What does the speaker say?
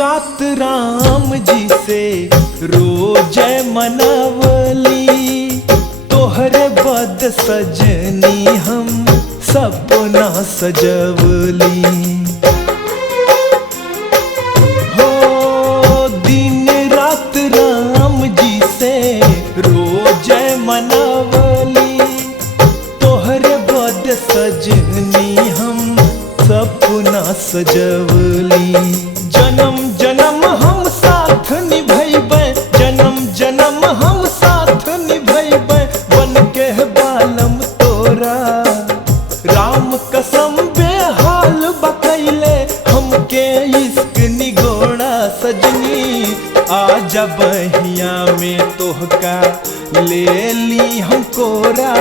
रात राम जी से रोज मनवली, तोहरे बद सजनी हम सपना सजवली। हो दिन रात राम जी से रोज मनवली, तोहरे बद सजनी हम सपना सजवली। जन्म जन्म हम साथ निभैबै, जन्म जन्म हम साथ निभैबै, बन के बालम तोरा। राम कसम बेहाल बकैले हमके इश्क निगोड़ा सजनी, आजा बहिया में तोहका ले ली हम कोरा।